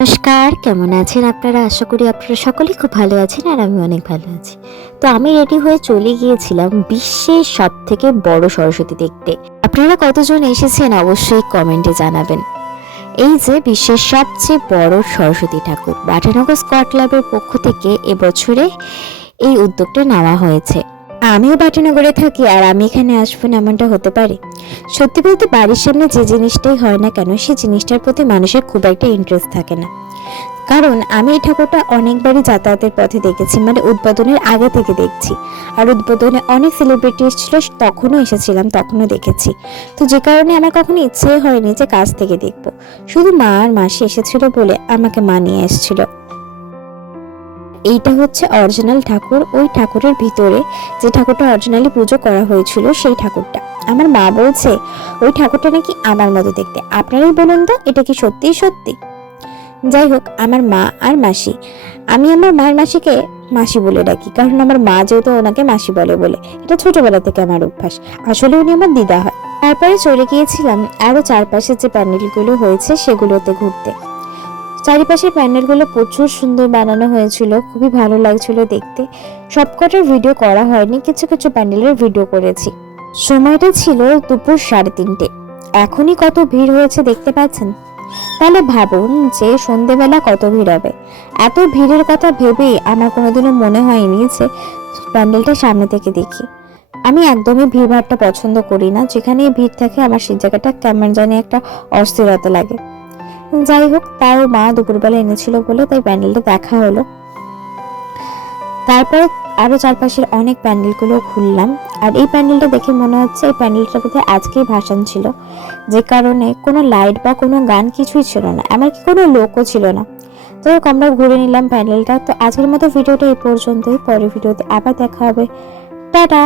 নমস্কার, কেমন আছেন আপনারা? আশা করি আপনারা সকলেই খুব ভালো আছেন আর আমি অনেক ভালো আছি। তো আমি রেডি হয়ে চলে গিয়েছিলাম বিশ্বের সবথেকে বড় সরস্বতী দেখতে। আপনারা কতজন এসেছেন অবশ্যই কমেন্টে জানাবেন। এই যে বিশ্বের সবচেয়ে বড় সরস্বতী ঠাকুর, বাটানগর স্কট ক্লাবের পক্ষ থেকে এবছরে এই উদ্যোগটা নেওয়া হয়েছে। আমিও বাটানগরে থাকি আর আমি এখানে আসবো না এমনটা হতে পারে? সত্যি বলতে বাড়ির সামনে যে জিনিসটাই হয় না কেন সেই জিনিসটার প্রতি মানুষের খুব একটা ইন্টারেস্ট থাকে না। কারণ আমি এই ঠাকুরটা অনেকবারই যাতায়াতের পথে দেখেছি, মানে উদ্বোধনের আগে থেকে দেখছি। আর উদ্বোধনে অনেক সেলিব্রিটি এসেছিল, তখনও এসেছিলাম, তখনও দেখেছি। তো যে কারণে আমার কখনো ইচ্ছে হয়নি যে কাছ থেকে দেখবো। শুধু মা আর মাসি এসেছিল বলে আমাকে মা নিয়ে এসেছিল। এইটা হচ্ছে অরিজিনাল ঠাকুর। ওই ঠাকুরের ভিতরে যে ঠাকুরটা অরিজিনালি পুজো করা হয়েছিল সেই ঠাকুরটা। আমার মা বলছে ওই ঠাকুরটা নাকি আমার মতো দেখতে। আপনারাই বলুন তো, এটা কি সত্যিই সত্যি? যাই হোক, আমার মা আর মাসি, আমি আমার মায়ের মাসিকে মাসি বলে ডাকি, কারণ আমার মা যেহেতু ওনাকে মাসি বলে বলে এটা ছোটবেলা থেকে আমার অভ্যাস। আসলে উনি আমার দিদা হয়। তারপরে চলে গিয়েছিলাম আরো চারপাশে যে প্যান্ডেলগুলো হয়েছে সেগুলোতে ঘুরতে। চারিপাশের প্যান্ডেলগুলো প্রচুর সুন্দর বানানো হয়েছিল, খুবই ভালো লাগছিল দেখতে। সবকটার ভিডিও করা হয়নি, কিছু কিছু প্যান্ডেলের ভিডিও করেছি। সময়টা ছিল দুপুর 3:30। এখনই কত ভিড় হয়েছে দেখতে পাচ্ছেন। তাহলে ভাবুন যে সন্ধেবেলা কত ভিড় হবে। এত ভিড়ের কথা ভেবেই আমার কোনোদিনও মনে হয়নি যে প্যান্ডেলটা সামনে থেকে দেখি। আমি একদমই ভিড়ভাড়টা পছন্দ করি না, যেখানে ভিড় থাকে আমার সেই জায়গাটা কেমন জানি একটা অস্থিরতা লাগে। যাই হোক, তাও মা দুপুরবেলা এনেছিল বলে তাই প্যান্ডেলটা দেখা হলো। তারপরে আরো চারপাশের অনেক প্যান্ডেলগুলো ঘুরলাম। আর এই প্যান্ডেলটা দেখে মনে হচ্ছে এই প্যান্ডেলটা বোধহয় আজকেই ভাসান ছিল, যে কারণে কোনো লাইট বা কোনো গান কিছুই ছিল না, এমনকি কোনো লোকও ছিল না। তো আমরা ঘুরে নিলাম প্যান্ডেলটা। তো আজকের মতো ভিডিওটা এই পর্যন্তই। পরের ভিডিওতে আবার দেখা হবে। টাটা।